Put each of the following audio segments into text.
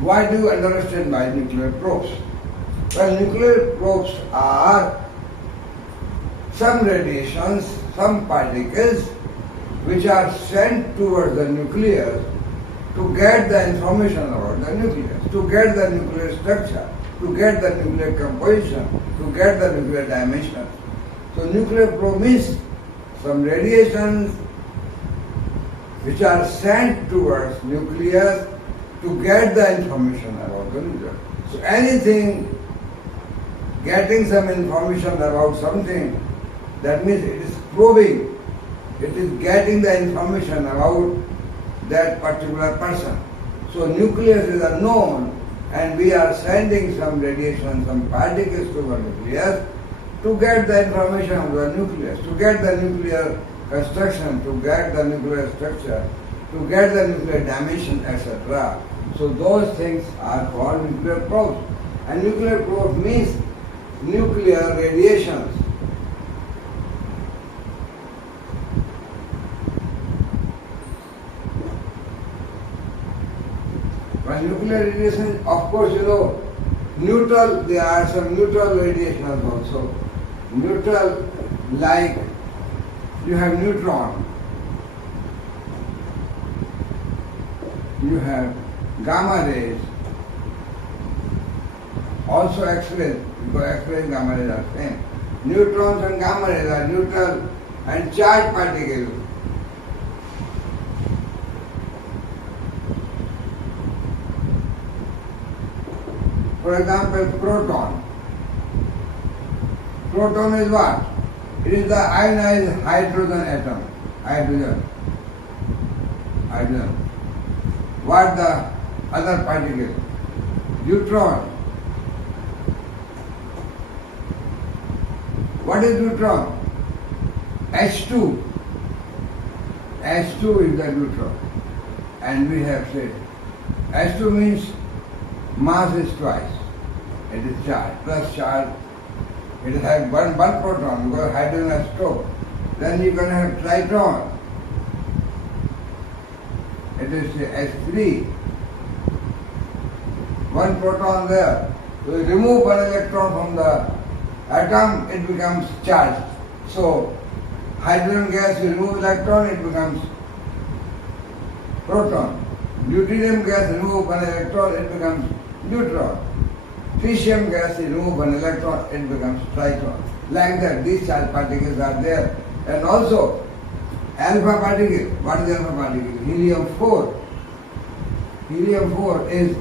What do you understand by nuclear probes? Well, nuclear probes are some radiations, some particles which are sent towards the nucleus to get the information about the nucleus, to get the nuclear structure, to get the nuclear composition, to get the nuclear dimension. So nuclear probe means some radiations which are sent towards nucleus to get the information about the nucleus. So anything getting some information about something, that means it is probing, it is getting the information about that particular person. So nucleus is unknown and we are sending some radiation, some particles to the nucleus to get the information of the nucleus, to get the nuclear construction, to get the nuclear structure, to get the nuclear dimension, etc. So those things are called nuclear probes. And nuclear probe means nuclear radiations. Well, nuclear radiation, of course, neutral, there are some neutral radiations also. Neutral, like you have neutron, you have gamma rays, also X-rays, because X-rays and gamma rays are same. Neutrons and gamma rays are neutral, and charged particles. For example, proton. Proton is what? It is the ionized hydrogen atom. Hydrogen. What the other particle? Neutron. What is neutron? H2. H2 is the neutron. And we have said H2 means mass is twice. It is charged, plus charge. It has one proton because hydrogen has two. Then you can have triton. It is H3. One proton there. So you remove one electron from the atom, it becomes charged. So hydrogen gas, you remove electron, it becomes proton. Deuterium gas, remove one electron, it becomes neutron. Tritium gas, you remove one electron, it becomes triton. Like that, these charged particles are there. And also, alpha particle. What is alpha particle? Helium-4. Helium-4 is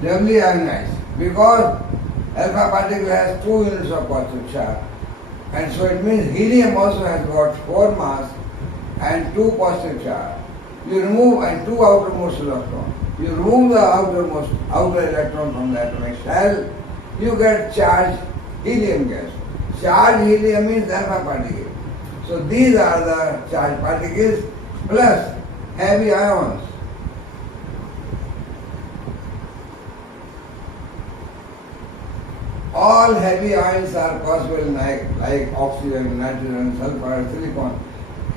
doubly ionized because alpha particle has 2 units of positive charge. And so it means helium also has got 4 mass and 2 positive charge. You remove and 2 outermost electrons. You remove the outer electron from the atomic shell, you get charged helium gas. Charged helium means alpha particle. So these are the charged particles plus heavy ions. All heavy ions are possible like oxygen, nitrogen, sulfur, silicon.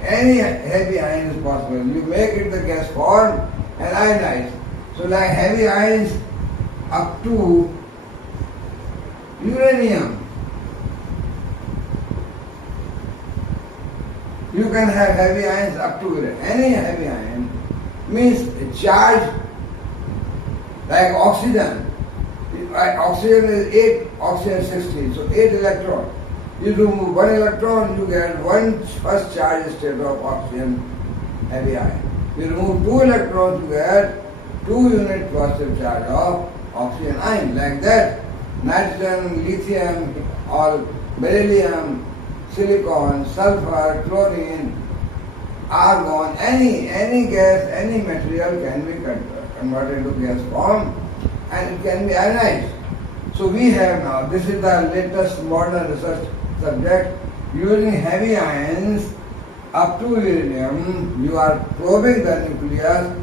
Any heavy ion is possible. You make it the gas form and ionize. So like heavy ions up to uranium. You can have heavy ions up to uranium. Any heavy ion means a charge like oxygen. Oxygen is 8, oxygen 16, so 8 electrons. You remove 1 electron, you get 1 first charge state of oxygen heavy ion. You remove 2 electrons, you get 2 unit positive charge of oxygen ion. Like that, nitrogen, lithium, or beryllium, silicon, sulfur, chlorine, argon, any gas, any material can be converted into gas form and it can be ionized. So we have now, this is the latest modern research subject, using heavy ions up to uranium, you are probing the nucleus,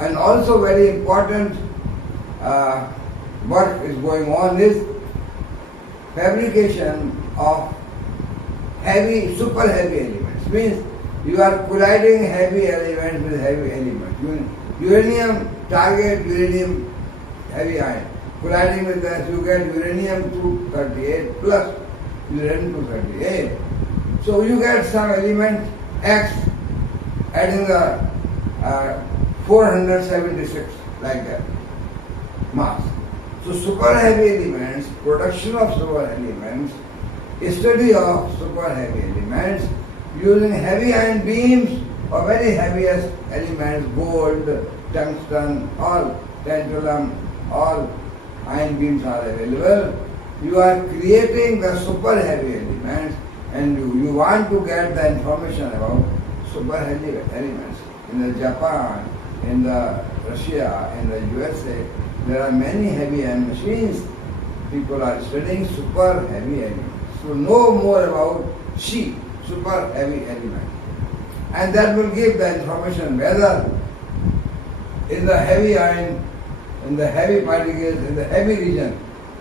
and also very important work is going on is fabrication of heavy, super heavy elements. Means you are colliding heavy elements with heavy elements. Uranium target uranium heavy ion. Colliding with that, you get uranium-238 plus uranium-238. So you get some element X adding the 476 like that mass. So super heavy elements, production of super elements, study of super heavy elements using heavy ion beams or very heaviest elements, gold, tungsten, all tantalum, all ion beams are available. You are creating the super heavy elements and you want to get the information about super heavy elements. In the Japan, in the Russia, in the USA, there are many heavy ion machines. People are studying super heavy elements. So know more about C, super heavy element. And that will give the information whether in the heavy ion, in the heavy particles, in the heavy region,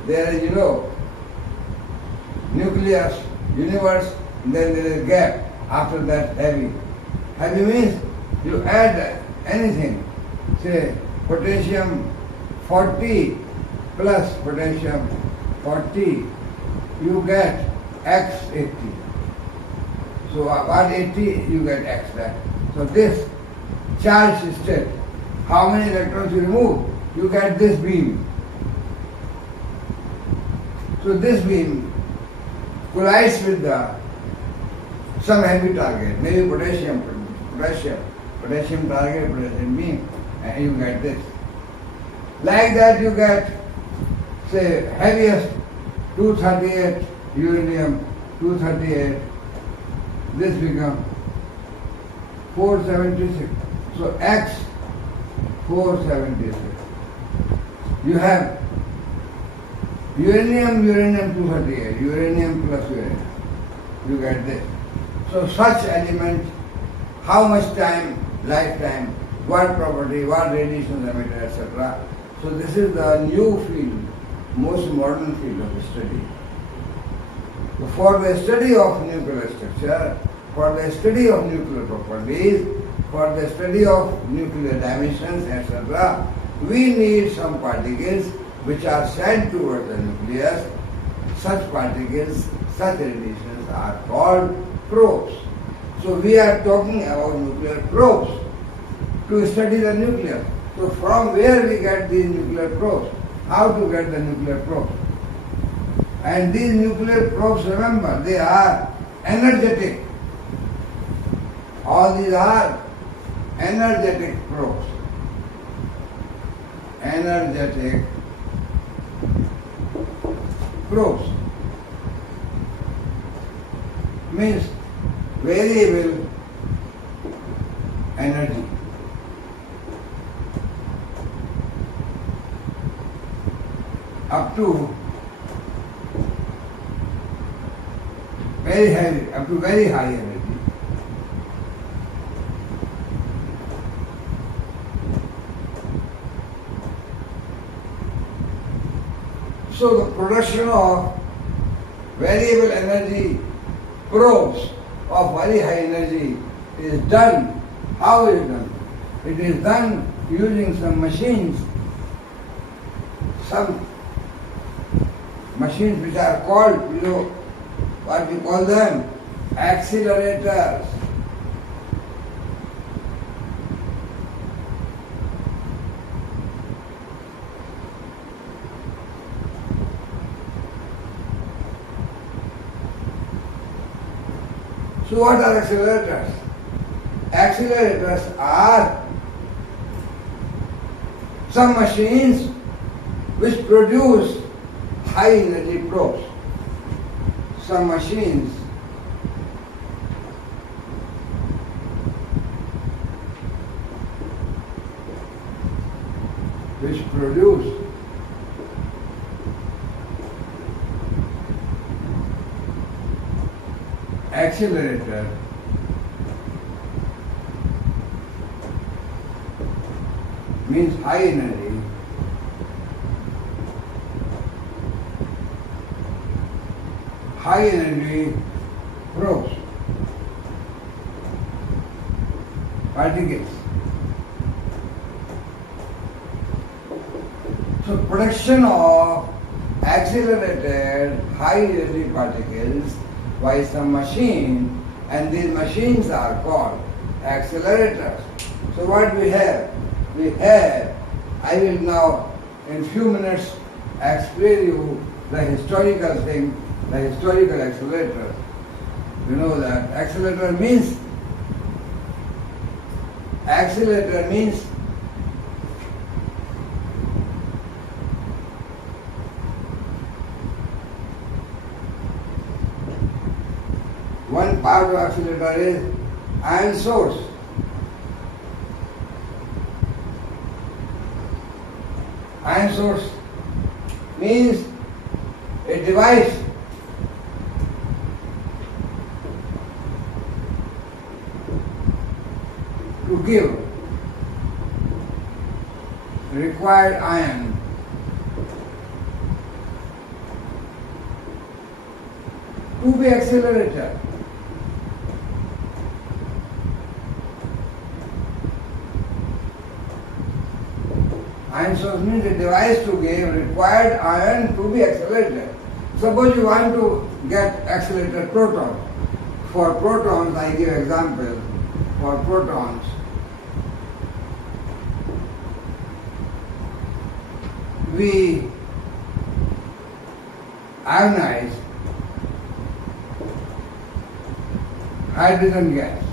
there is, nucleus, universe, and then there is a gap after that heavy. Heavy means you add anything, say potassium 40 plus potassium 40, you get X80. So what 80, you get X back. So this charge state, how many electrons you remove, you get this beam. So this beam collides with some heavy target, maybe potassium target, potassium beam, and you get this. Like that you get, say, heaviest 238 uranium, 238, this becomes 476. So X 476. You have uranium-238, uranium plus uranium. You get this. So such element, how much time, lifetime, what property, what radiation emitter, etc. So this is the new field, most modern field of study. So for the study of nuclear structure, for the study of nuclear properties, for the study of nuclear dimensions, etc., we need some particles which are sent towards the nucleus. Such particles, such radiations are called probes. So we are talking about nuclear probes to study the nucleus. So from where we get these nuclear probes? How to get the nuclear probes? And these nuclear probes, remember, they are energetic. All these are energetic probes. Energetic probes means variable energy. Up to very high, up to very high energy. So the production of variable energy probes of very high energy is done. How is it done? It is done using some machines which are called, what we call them? Accelerators. So what are accelerators? Accelerators are some machines which produce high energy probes. Some machines which produce accelerator means high energy. High energy probes, particles. So production of accelerated high energy particles by some machine, and these machines are called accelerators. So what we have? We have, I will now in few minutes explain you the historical thing, the historical accelerator. You know that accelerator means one part of accelerator is ion source. Ion source means a device to give required ion to be accelerated. Ion source means a device to give required ion to be accelerated. Suppose you want to get accelerated proton. For protons, I give example. For protons, we ionize hydrogen gas.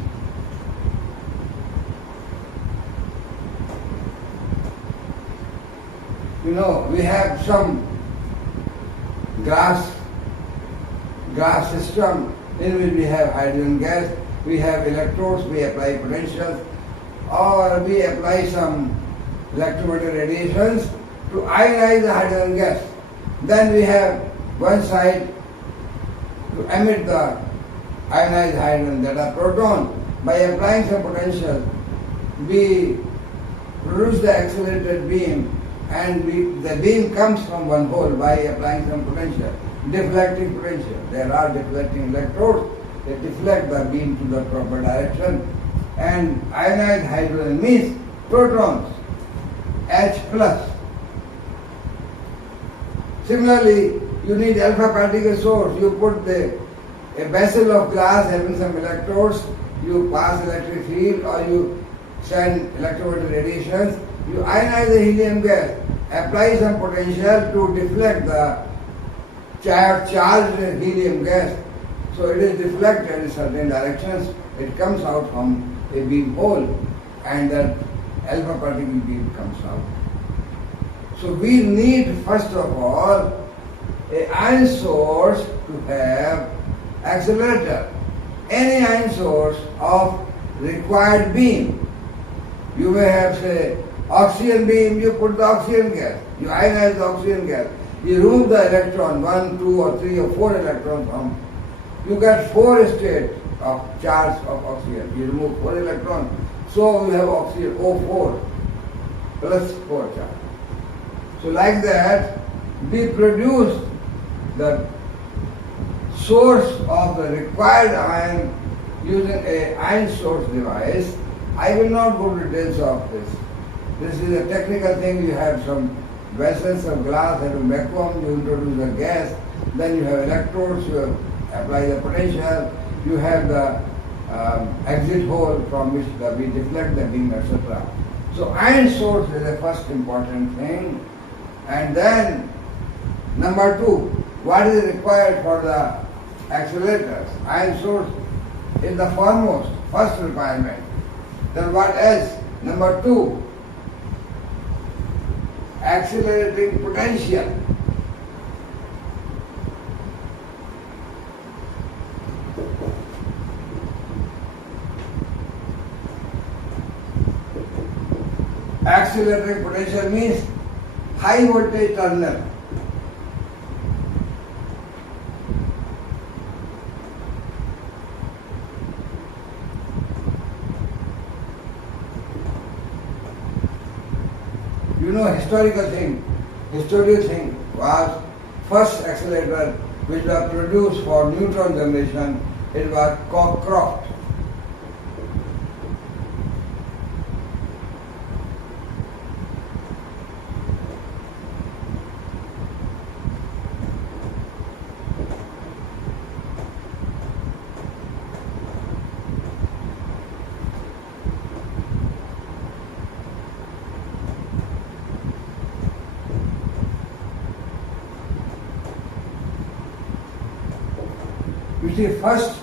You know, we have some glass system in which we have hydrogen gas, we have electrodes, we apply potentials, or we apply some electromagnetic radiations to ionize the hydrogen gas. Then we have one side to emit the ionized hydrogen, that are proton. By applying some potential, we produce the accelerated beam, and the beam comes from one hole by applying some potential, deflecting potential. There are deflecting electrodes, they deflect the beam to the proper direction, and ionized hydrogen means protons, H plus. Similarly, you need alpha particle source. You put a vessel of glass having some electrodes, you pass electric field or you send electromagnetic radiations, you ionize the helium gas, apply some potential to deflect the charged helium gas. So it is deflected in certain directions, it comes out from a beam hole, and that alpha particle beam comes out. So we need first of all a ion source to have accelerator. Any ion source of required beam. You may have, say, oxygen beam, you put the oxygen gas, you ionize the oxygen gas, you remove the electron, 1, 2 or 3 or 4 electrons from, you get 4 states of charge of oxygen. You remove 4 electrons, so you have oxygen O4 plus 4 charge. So like that, we produce the source of the required ion using a ion source device. I will not go to details of this. This is a technical thing. You have some vessels of glass and a vacuum, you introduce the gas, then you have electrodes, you apply the potential, you have the exit hole from which we deflect the beam, etc. So ion source is the first important thing. And then number 2, what is required for the accelerators? Ion source is the foremost, first requirement. Then what else? Number 2, accelerating potential. Accelerating potential means high voltage terminal. You know, historical thing was first accelerator which was produced for neutron generation. It was Cockcroft. You see, first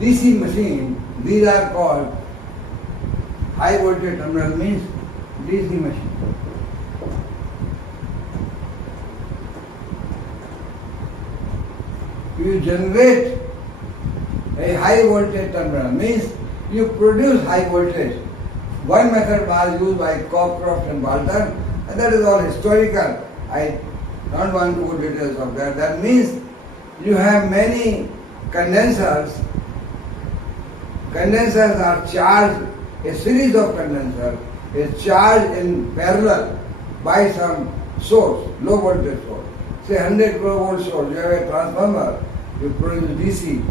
DC machine, these are called high voltage terminal, means DC machine. You generate a high voltage terminal, means you produce high voltage. One method was used by Cockcroft and Walton, and that is all historical. I don't want to go details of that. That means you have many condensers. Condensers are charged, a series of condensers is charged in parallel by some source, low voltage source. Say 100 kilovolt source, you have a transformer, you produce DC,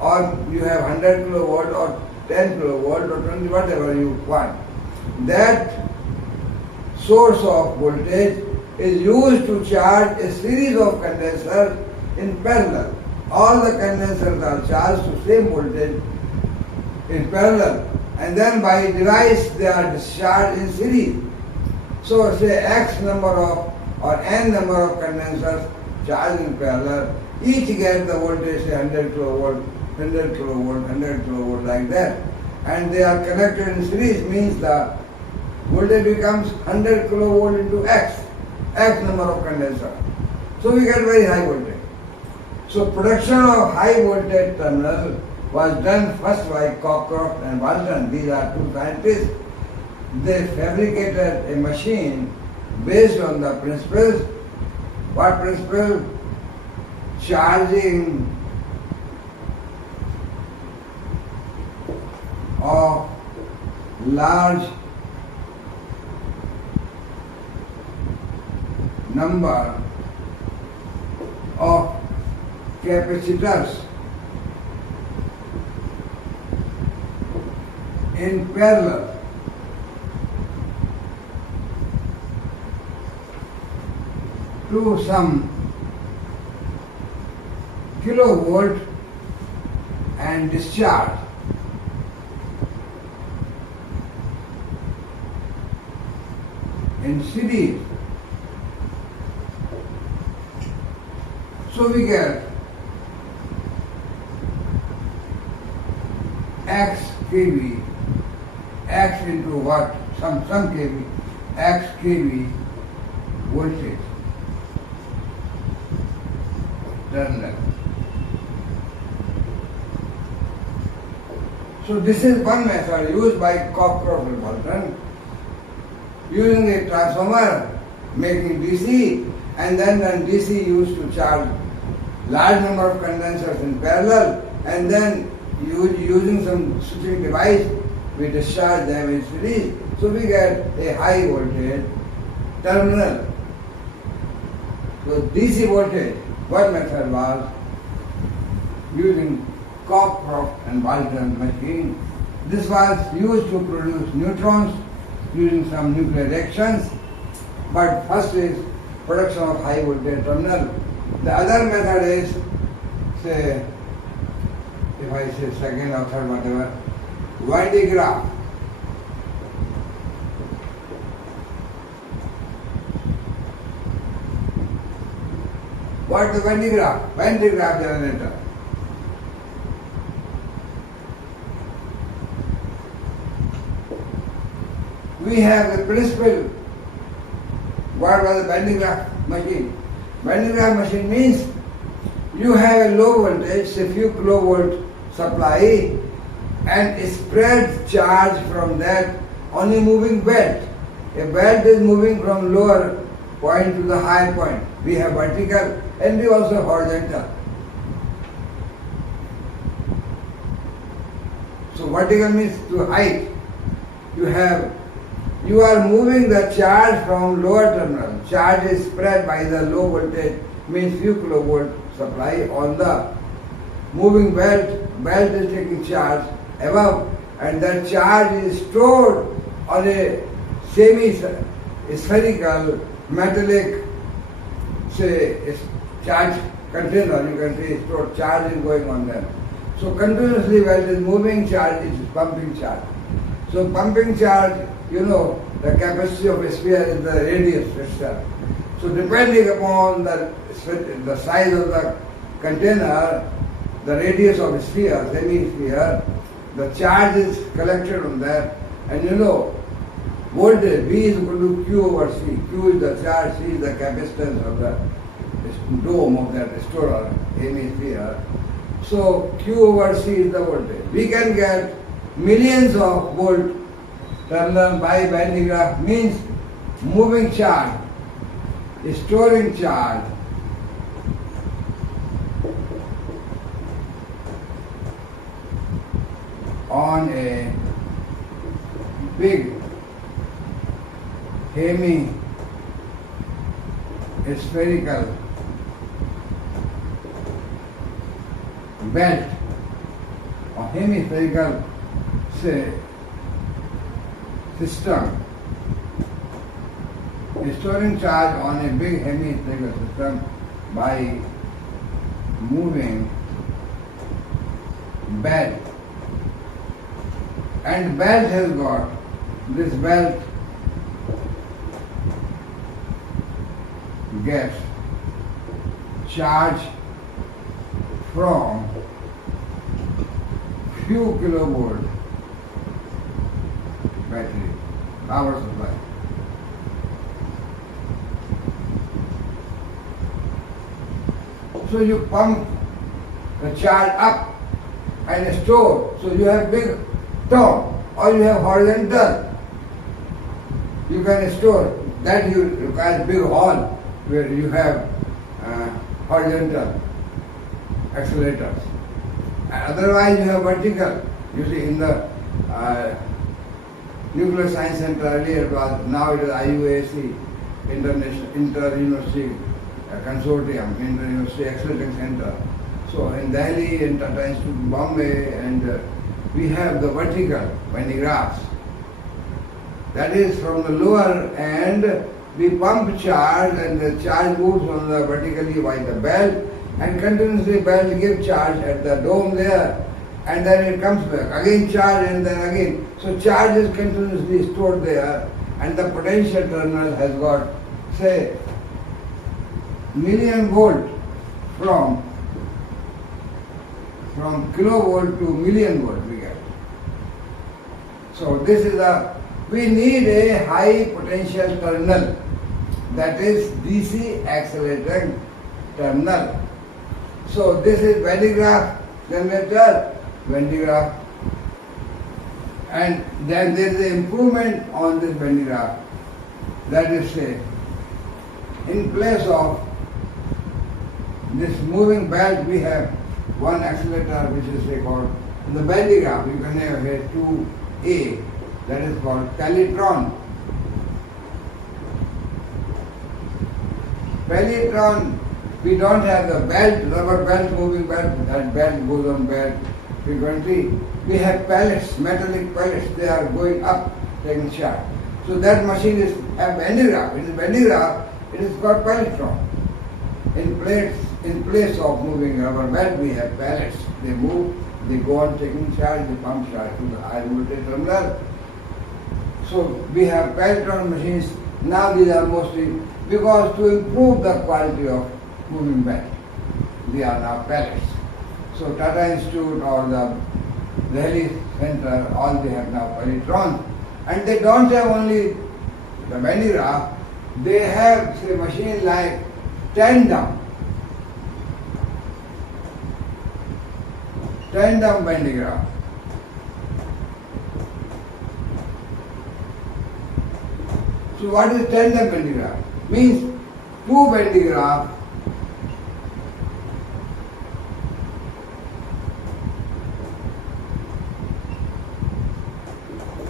or you have 100 kilovolt or 10 kilovolt or 20, whatever you want. That source of voltage is used to charge a series of condensers in parallel. All the condensers are charged to same voltage in parallel, and then by device they are discharged in series. So say X number of or N number of condensers charged in parallel, each get the voltage say 100 kilovolt, 100 kilovolt, 100 kilovolt, like that. And they are connected in series, means the voltage becomes 100 kilovolt into X number of condensers. So we get very high voltage. So production of high voltage terminal was done first by Cockcroft and Walton. These are two scientists. They fabricated a machine based on the principles. What principle? Charging of large number of capacitors in parallel to some kilovolt and discharge in series. So we get X kV, X into what? Some kV, X kV voltage terminal. So this is one method used by Cockcroft and Walton, using a transformer, making DC, and then DC used to charge large number of condensers in parallel, and then using some switching device, we discharge them in series. So we get a high voltage terminal. So DC voltage, one method was using Cockcroft and Walton machine. This was used to produce neutrons using some nuclear reactions. But first is production of high voltage terminal. The other method is, say, if I say second or third, whatever, winding graph. What is the winding graph? Winding graph generator. We have the principle. What was the winding graph machine? Winding graph machine means you have a low voltage, say few kilovolt supply, and spread charge from that on a moving belt. A belt is moving from lower point to the higher point. We have vertical and we also have horizontal. So vertical means to height. You are moving the charge from lower terminal. Charge is spread by the low voltage, means few kilovolt supply on the moving belt. Belt is taking charge above, and that charge is stored on a semi-spherical metallic, say, charge container. You can say stored charge is going on there. So continuously while it is moving, charge is pumping charge. So pumping charge, the capacity of a sphere is the radius itself. So depending upon the size of the container, the radius of a sphere, semi-sphere, the charge is collected on that, and you know, voltage V is equal to Q over C. Q is the charge, C is the capacitance of the dome of that restorer, hemisphere. So Q over C is the voltage. We can get millions of volt terminal by bending graph, means moving charge, storing charge, on a big spherical belt or hemispherical system, storing charge on a big hemispherical system by moving belt. And belt has got, this belt gets charge from few kilovolt battery power supply. So you pump the charge up and store. So you have big top or you have horizontal. You can store. That you require big hall where you have horizontal accelerators. Otherwise you have vertical. You see in the Nuclear Science Center earlier it was, now it is IUAC, Inter-University Consortium, Inter-University Accelerating Center. So in Delhi and Tata Institute Bombay, and we have the vertical bending graphs. That is from the lower end, we pump charge and the charge moves on the vertically by the belt, and continuously belt gives charge at the dome there, and then it comes back. Again charge and then again. So charge is continuously stored there, and the potential terminal has got, say, million volt from kilovolt to million volt we get. So this is we need a high potential terminal, that is DC accelerating terminal. So this is bending graph generator, bending graph, and then there is an improvement on this bending graph. That is, say, in place of this moving belt, we have one accelerator which is, say, called, in the bending graph you can have here 2A, that is called Pelletron. Pelletron, we don't have the belt, rubber belt, moving belt, that belt goes on belt frequently. We have pellets, metallic pellets, they are going up, taking charge. So that machine is a bending graph. It is bending graph, it is called Pelletron. In place of moving rubber belt, we have pellets. They move, they go on taking charge, they pump charge to the high voltage terminal. So we have Pelletron machines. Now these are mostly, because to improve the quality of moving belt, they are now pellets. So Tata Institute or the Delhi Center, all they have now Pelletron. And they don't have only the bending graph, they have, say, machine like tandem bending graph. So what is tandem bending graph? Means two bending graph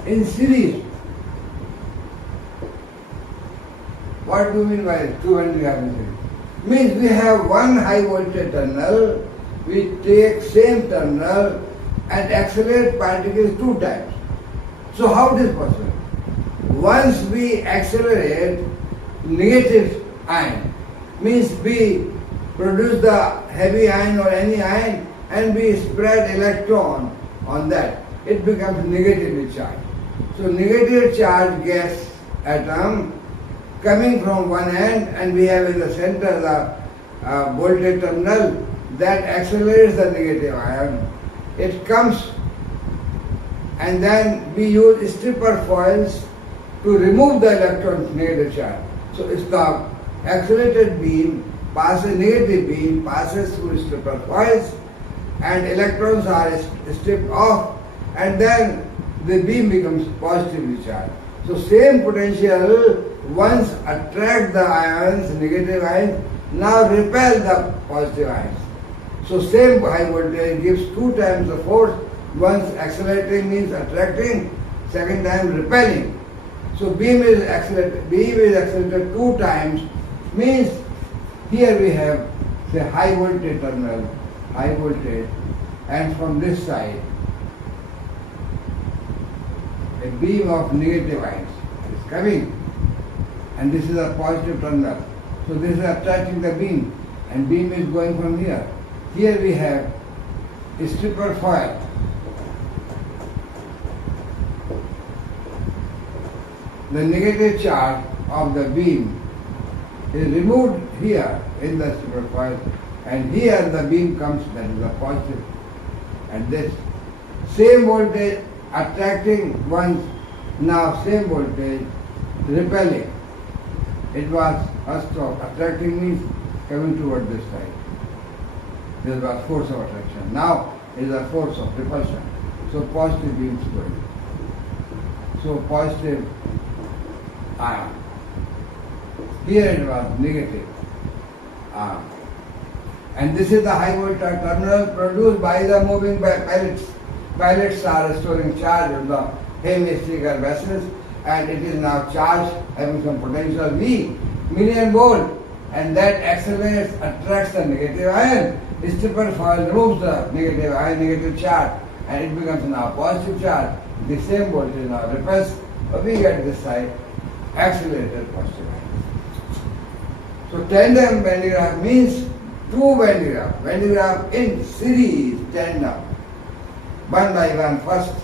in series. What do you mean by two bending graph in series? Means we have one high voltage terminal, we take same terminal and accelerate particles two times. So how it is possible? Once we accelerate negative ion, means we produce the heavy ion or any ion and we spread electron on that, it becomes negatively charged. So negative charge gas atom coming from one end, and we have in the center the voltage terminal, that accelerates the negative ion. It comes, and then we use stripper foils to remove the electron's negative charge. So it's the accelerated beam passes, negative beam passes through stripper foils, and electrons are stripped off, and then the beam becomes positively charged. So same potential once attract the ions, negative ions, now repel the positive ions. So same high voltage gives 2 times the force. Once accelerating means attracting, second time repelling. So beam is accelerated 2 times, means here we have say high voltage terminal, high voltage, and from this side a beam of negative ions is coming, and this is a positive terminal. So this is attracting the beam, and beam is going from here. Here we have a stripper foil. The negative charge of the beam is removed here in the stripper foil, and here the beam comes, that is the positive. And this same voltage attracting once, now same voltage repelling. It was first of attracting means coming toward this side. This was force of attraction. Now it is a force of repulsion. So positive beams going. So positive ion. Here it was negative ion. And this is the high voltage terminal produced by the moving pellets. Pellets are storing charge in the hemispherical vessels, and it is now charged, having some potential V, million volt, and that accelerates, attracts the negative ion. Stripper foil removes the negative ion, negative charge, and it becomes now positive charge. The same voltage now repels, but we get this side accelerated positive ion. So tandem Van de Graaff means 2 Van de Graaff. Van de Graaff in series, tandem. 1 by 1, first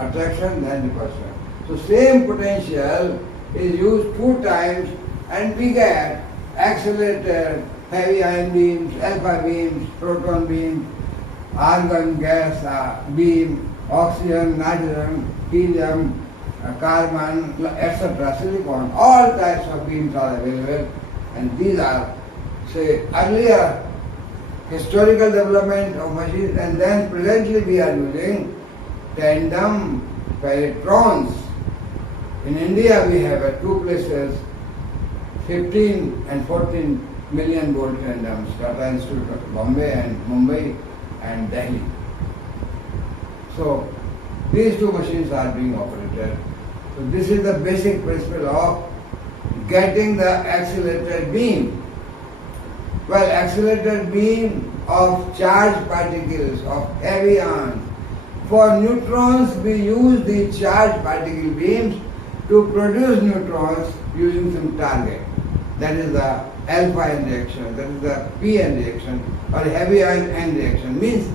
attraction, then repulsion. So same potential is used 2 times, and we get accelerated heavy ion beams, alpha beams, proton beams, argon gas beam, oxygen, nitrogen, helium, carbon, etc., silicon. All types of beams are available, and these are, say, earlier historical development of machines, and then presently we are using tandem pelletrons. In India we have at 2 places 15 and 14 million volt tandems, Tata Institute of Bombay and Mumbai and Delhi. So these 2 machines are being operated. So this is the basic principle of getting the accelerated beam. Well, accelerated beam of charged particles, of heavy ions. For neutrons, we use the charged particle beams to produce neutrons using some target. That is the alpha ion reaction, that is the p-n reaction, or heavy ion n reaction. Means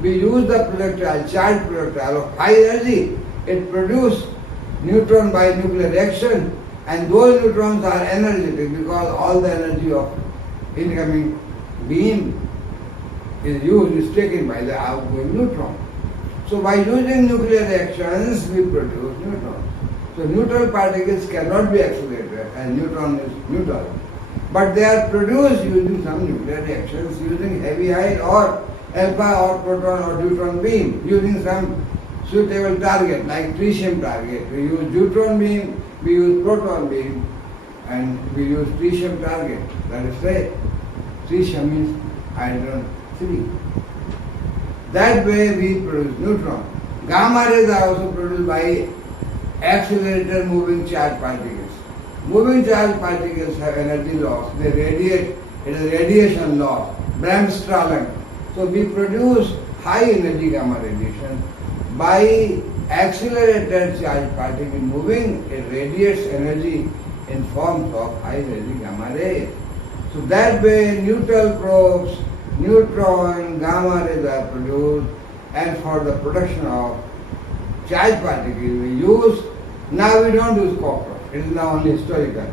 we use the projectile, charged projectile of high energy. It produces neutron by nuclear reaction, and those neutrons are energetic because all the energy of incoming beam is used, is taken by the outgoing neutron. So by using nuclear reactions, we produce neutrons. So neutral particles cannot be accelerated, and neutron is neutral. But they are produced using some nuclear reactions, using heavy ion or alpha or proton or neutron beam, using some suitable target like tritium target. We use neutron beam, we use proton beam, and we use tritium target. That is right. Tritium means hydrogen 3. That way we produce neutron. Gamma rays are also produced by accelerated moving charged particles. Moving charged particles have energy loss. They radiate. It is radiation loss. Bremsstrahlung. So we produce high energy gamma radiation by accelerated charged particle moving. It radiates energy in forms of high energy gamma rays. So that way neutral probes, neutron, gamma rays are produced, and for the production of charged particles we use, now we don't use copper, it is now only historical.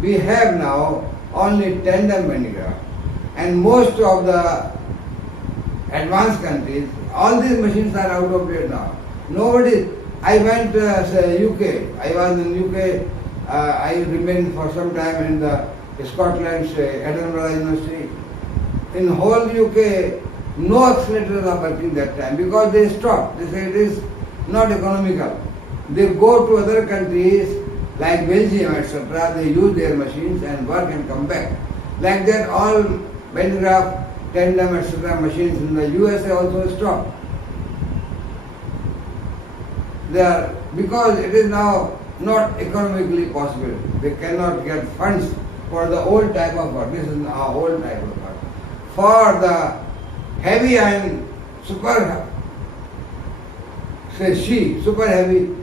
We have now only tandem Van de Graaff, and most of the advanced countries, all these machines are out of date now. Nobody. I went say UK. I was in UK. I remained for some time in the Scotland, say, Edinburgh University. In whole UK, no accelerators are working that time because they stopped. They say it is not economical. They go to other countries like Belgium, etc. They use their machines and work and come back. Like that, all Bengraph, Tandem, etc. machines in the USA also stopped. They are, because it is now not economically possible. They cannot get funds for the old type of work. This is our old type of work. For the heavy and super heavy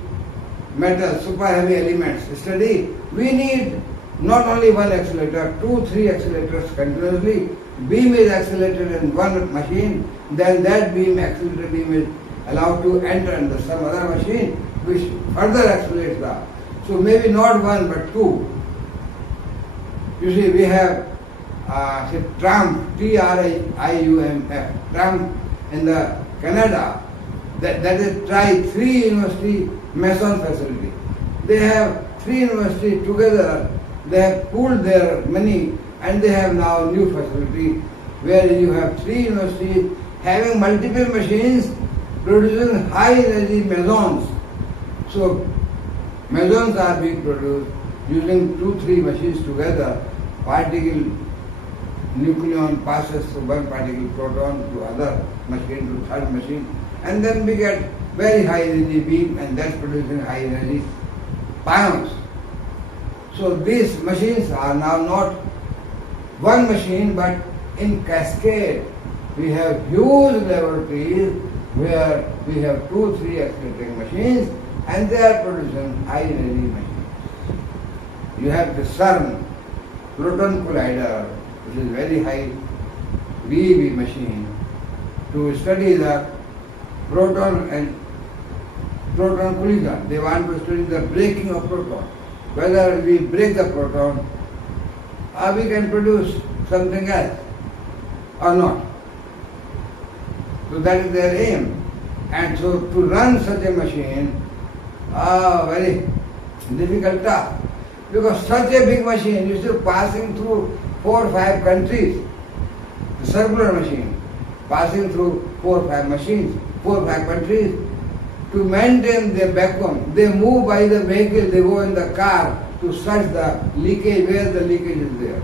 metals, super heavy elements study, we need not only one accelerator, 2, 3 accelerators continuously. Beam is accelerated in one machine, then that accelerator beam is allowed to enter into some other machine which further accelerates the. So maybe not one but 2. You see, we have TRIUMF, TRIUMF, TRIUMF in the Canada. That is 3 university Mason facility. They have 3 universities together. They have pooled their money and they have now new facility where you have 3 universities having multiple machines producing high energy mesons. So mesons are being produced using 2, 3 machines together. Particle nucleon passes from one particle proton to other machine to third machine, and then we get very high energy beam, and that's producing high energy pions. So these machines are now not one machine but in cascade. We have huge laboratories where we have 2, 3 accelerating machines and they are producing high energy machines. You have the CERN, Proton Collider, which is very high BEV machine to study the proton and proton collision. They want to study the breaking of proton. Whether we break the proton or we can produce something else or not. So that is their aim. And so to run such a machine, very difficult task. Because such a big machine is still passing through 4 or 5 countries. The circular machine passing through 4 or 5 machines, 4 or 5 countries. To maintain the vacuum, they move by the vehicle, they go in the car to search the leakage, where the leakage is there.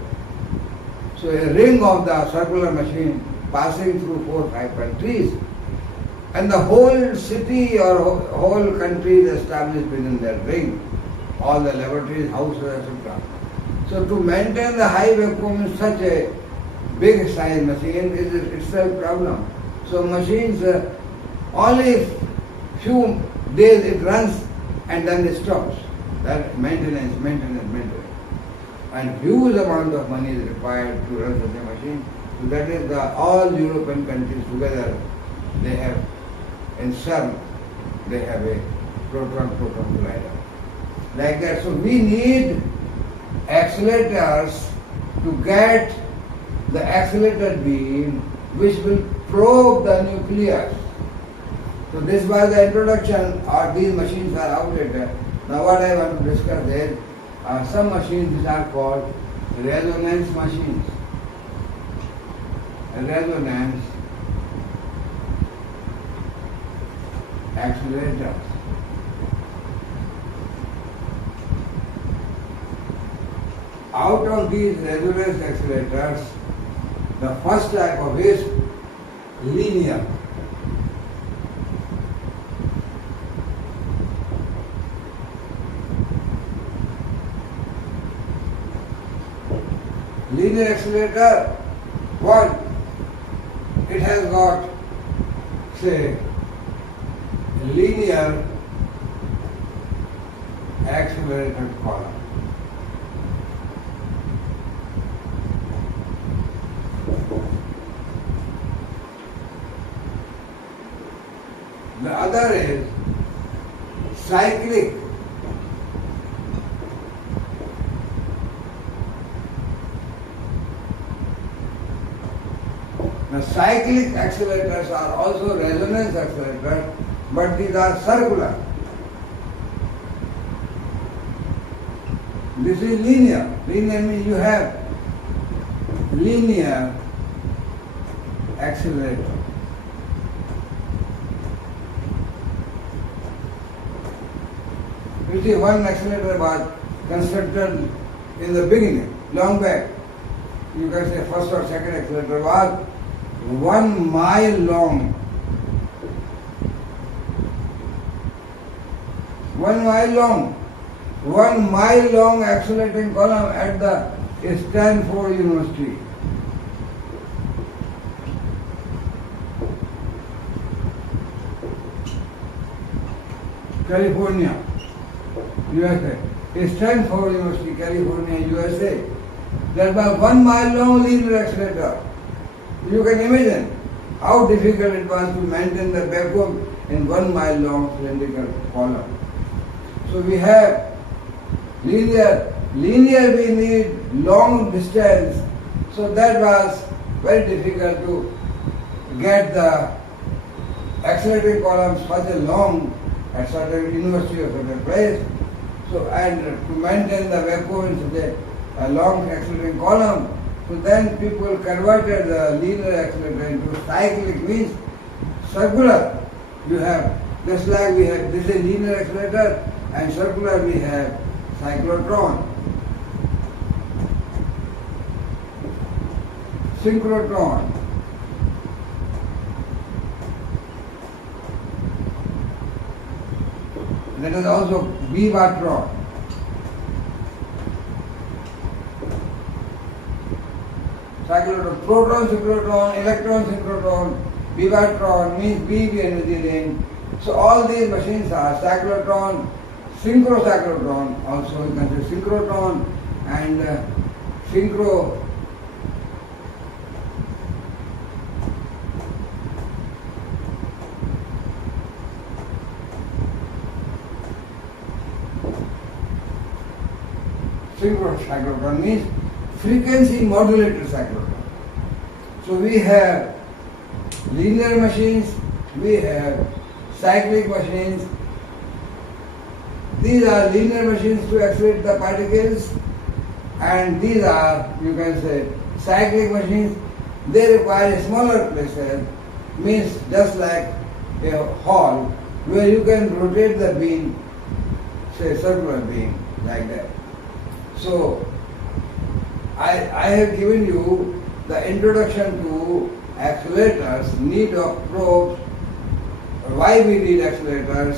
So a ring of the circular machine passing through 4 or 5 countries, and the whole city or whole country is established within that ring. All the laboratories, houses, etc. So to maintain the high vacuum in such a big size machine is itself a problem. So machines, only few days it runs and then it stops. That maintenance. And huge amount of money is required to run such a machine. So that is all European countries together, they have in CERN, they have a proton collider. Like that. So we need accelerators to get the accelerated beam which will probe the nucleus. So this was the introduction, or these machines are outdated. Now what I want to discuss is some machines which are called resonance machines. Resonance accelerators. Out of these resonance accelerators, the first type of is linear. Linear accelerator, what? It has got, say, linear accelerated column. The other is cyclic Now cyclic accelerators are also resonance accelerators, but these are circular. This is linear. Linear means you have linear accelerator. You see, one accelerator was constructed in the beginning, long back. You can say first or second accelerator was 1 mile long. 1 mile long. 1 mile long accelerating column at the Stanford University. California, USA. Stanford University, California, USA. There was 1 mile long linear accelerator. You can imagine how difficult it was to maintain the vacuum in 1 mile long cylindrical column. So we have linear we need long distance. So that was very difficult to get the accelerating columns such a long at certain university or certain place. So and to maintain the vacuum in such a long accelerating column, so then people converted the linear accelerator into cyclic, means circular. You have, just like we have, this is linear accelerator, and circular we have cyclotron, synchrotron, that is also bivatron. Cyclotron, proton synchrotron, electron synchrotron, bivatron means B energy range. So all these machines are cyclotron, synchrocyclotron, also you can say synchrotron and synchro. Synchrocyclotron means frequency modulated cyclotron. So we have linear machines, we have cyclic machines. These are linear machines to accelerate the particles, and these are, you can say, cyclic machines. They require smaller places, means just like a hall where you can rotate the beam, say circular beam, like that. So I have given you the introduction to accelerators, need of probes, why we need accelerators,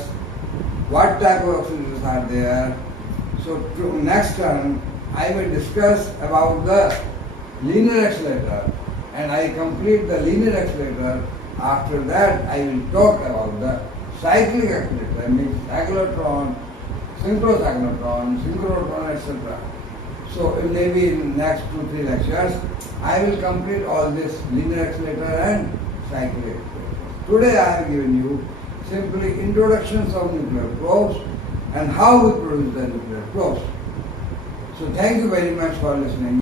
what type of accelerators are there. So next term I will discuss about the linear accelerator, and I complete the linear accelerator. After that I will talk about the cyclic accelerator, means cyclotron, synchrotron, etc. So maybe in next 2-3 lectures, I will complete all this linear accelerator and cyclic accelerator. Today I have given you simply introductions of nuclear probes and how we produce the nuclear probes. So thank you very much for listening.